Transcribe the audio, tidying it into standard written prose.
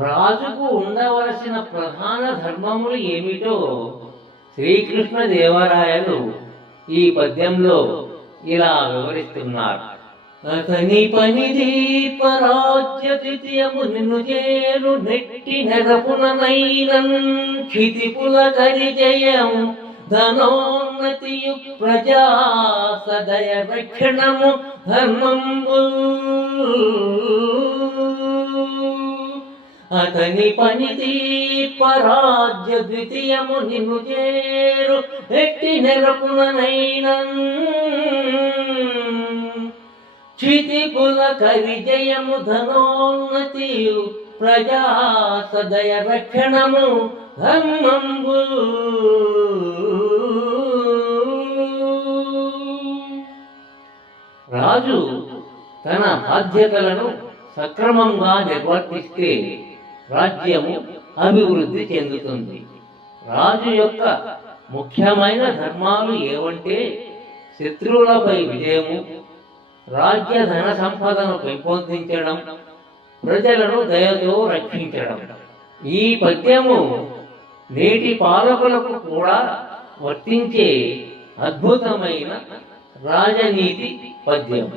రాజుకు ఉండవలసిన ప్రధాన ధర్మములు ఏమిటో శ్రీకృష్ణ దేవరాయలు ఈ పద్యంలో ఇలా వివరిస్తున్నారు. అతని పనిది పరాజ్య ద్వితీయము నిన్ను చేరు నెట్టి నెరపుననైనన్ క్షితిపుల కరిజయం ధనోన్నతియు ప్రజా సదయ రక్షణము ధర్మంబు. అతని పనిది పరాజ్య ద్వితీయము నిన్ను చేరు ఎట్టి నెరపుననైనన్ క్షితిపుల కరిజయము ధనోన్నతియు ప్రజా సదయ రక్షణము ధర్మంబు. రాజు తన బాధ్యతలను సక్రమంగా నిర్వర్తిస్తే రాజ్యము అభివృద్ధి చెందుతుంది. రాజు యొక్క ముఖ్యమైన ధర్మాలు ఏవంటే శత్రువులపై విజయము, రాజ్య ధన సంపదను పెంపొందించడం, ప్రజలను దయతో రక్షించడం. ఈ పద్యము నేటి పాలకులకు కూడా వర్తించే అద్భుతమైన రాజనీతి పద్యం.